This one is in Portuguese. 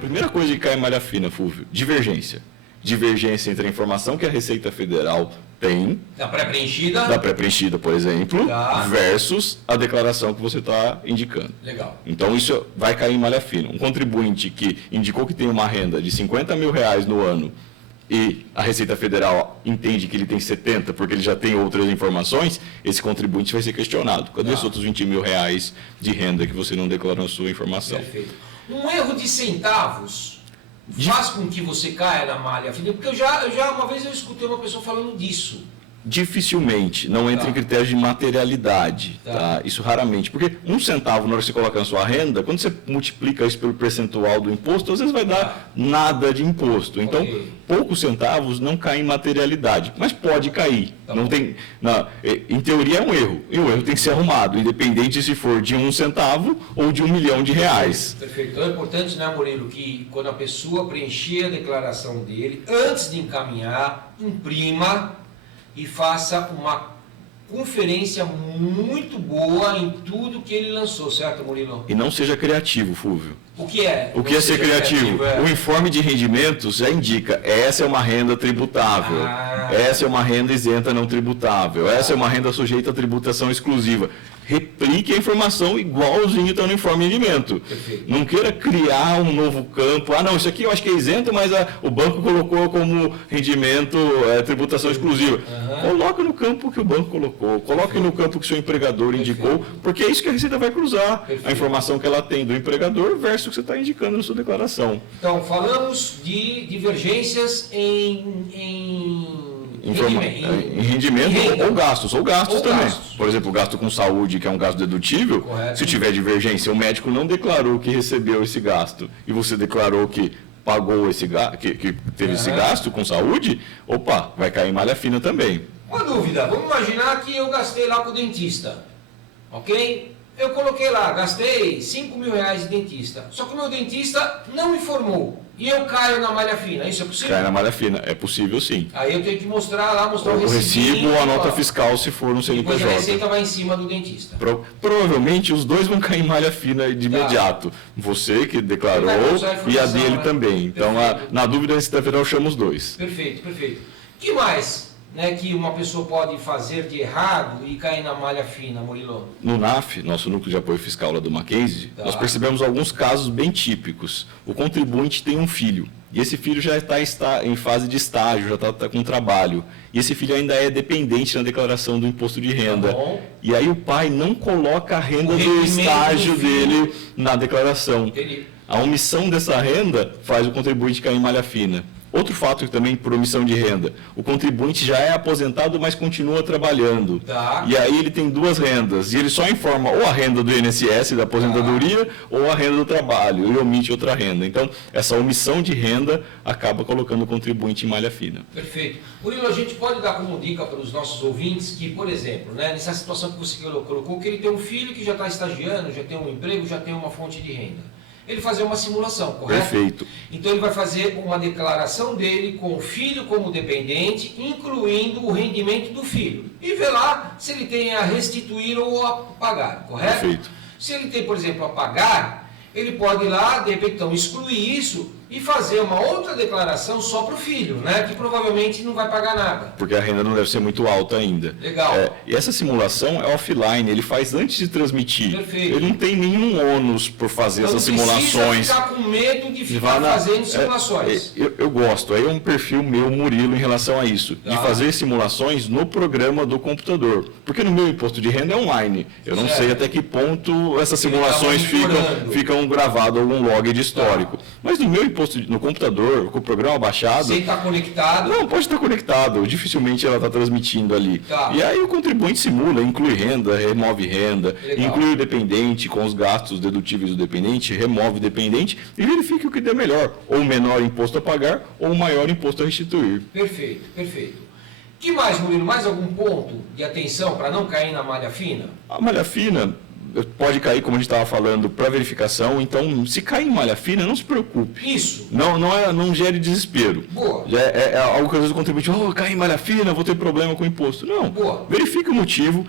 Primeira coisa que cai em malha fina, Fúvio, divergência. Divergência entre a informação que a Receita Federal tem, Da pré-preenchida. da pré-preenchida, por exemplo, Tá. versus a declaração que você está indicando. Legal. Então, isso vai cair em malha fina. Um contribuinte que indicou que tem uma renda de 50 mil reais no ano e a Receita Federal entende que ele tem 70 porque ele já tem outras informações, esse contribuinte vai ser questionado. Cadê os outros 20 mil reais de renda que você não declarou na sua informação? Perfeito. Um erro de centavos faz com que você caia na malha fina, porque uma vez eu escutei uma pessoa falando disso. Dificilmente, não entra em critérios de materialidade, tá? Isso raramente, porque 1 centavo na hora que você coloca na sua renda, quando você multiplica isso pelo percentual do imposto, às vezes vai dar nada de imposto. Então, poucos centavos não caem em materialidade, mas pode cair. Não tem, em teoria é um erro, e o erro tem que ser arrumado, independente se for de 1 centavo ou de R$1 milhão. Perfeito. Então é importante, né, Murilo, que quando a pessoa preencher a declaração dele, antes de encaminhar, imprima e faça uma conferência muito boa em tudo que ele lançou, certo, Murilo? E não seja criativo, Fúvio. O que é? O que é ser criativo? É. O informe de rendimentos já indica, essa é uma renda tributável, essa é uma renda isenta não tributável, essa é uma renda sujeita a tributação exclusiva. Replique a informação igualzinho está no informe de rendimento. Perfeito. Não queira criar um novo campo. Não, isso aqui eu acho que é isento, mas o banco colocou como rendimento tributação exclusiva. Coloque no campo que o banco colocou, coloque no campo que o seu empregador indicou, porque é isso que a Receita vai cruzar. A informação que ela tem do empregador versus o que você está indicando na sua declaração. Então, falamos de divergências em rendimento ou gastos também. Gastos. Por exemplo, o gasto com saúde, que é um gasto dedutível, Correto. Se tiver divergência, o médico não declarou que recebeu esse gasto e você declarou que pagou esse que teve esse gasto com saúde, opa, vai cair em malha fina também. Uma dúvida, vamos imaginar que eu gastei lá com o dentista, ok? Eu coloquei lá, gastei 5 mil reais de dentista, só que o meu dentista não informou e eu caio na malha fina, isso é possível? Cai na malha fina, é possível sim. Aí eu tenho que mostrar o O recibo ou a nota fiscal se for no CNPJ. Depois a CNPJ. receita vai em cima do dentista. Provavelmente os dois vão cair em malha fina de imediato. Você que declarou e a dele também. Então, na dúvida, a Receita Federal chama os dois. Perfeito, perfeito. O que mais que uma pessoa pode fazer de errado e cair na malha fina, Murilo? No NAF, nosso núcleo de apoio fiscal lá do Mackenzie, nós percebemos alguns casos bem típicos. O contribuinte tem um filho, e esse filho já está em fase de estágio, já está com trabalho, e esse filho ainda é dependente na declaração do imposto de renda. E aí o pai não coloca a renda do estágio dele na declaração. Entendi. A omissão dessa renda faz o contribuinte cair em malha fina. Outro fato também por omissão de renda, o contribuinte já é aposentado, mas continua trabalhando. E aí ele tem duas rendas, e ele só informa ou a renda do INSS, da aposentadoria, ou a renda do trabalho, ele omite outra renda. Então, essa omissão de renda acaba colocando o contribuinte em malha fina. Perfeito. Murilo, a gente pode dar como dica para os nossos ouvintes que, por exemplo, nessa situação que você colocou, que ele tem um filho que já está estagiando, já tem um emprego, já tem uma fonte de renda. Ele fazer uma simulação, correto? Perfeito. Então ele vai fazer uma declaração dele com o filho como dependente, incluindo o rendimento do filho. E ver lá se ele tem a restituir ou a pagar, correto? Perfeito. Se ele tem, por exemplo, a pagar, ele pode ir lá, de repente, então, excluir isso e fazer uma outra declaração só para o filho, né? Que provavelmente não vai pagar nada. Porque a renda não deve ser muito alta ainda. Legal. E essa simulação é offline, ele faz antes de transmitir. Perfeito. Ele não tem nenhum ônus por fazer essas simulações. Não precisa ficar com medo de ficar fazendo simulações. Eu gosto, aí é um perfil meu, Murilo, em relação a isso. De fazer simulações no programa do computador. Porque no meu imposto de renda é online. Eu não sei até que ponto essas simulações ficam gravadas algum log de histórico. Mas no meu imposto no computador, com o programa baixado... Sem estar conectado? Não, pode estar conectado. Dificilmente ela está transmitindo ali. E aí o contribuinte simula, inclui renda, remove renda, inclui o dependente com os gastos dedutíveis do dependente, remove o dependente e verifica o que der melhor. Ou menor imposto a pagar, ou maior imposto a restituir. Perfeito, perfeito. O que mais, Murilo? Mais algum ponto de atenção para não cair na malha fina? A malha fina pode cair, como a gente estava falando, para verificação. Então, se cair em malha fina, não se preocupe. Isso. Não gere desespero. Boa. É algo que às vezes o contribuinte, cai em malha fina, vou ter problema com o imposto. Não. Boa. Verifique o motivo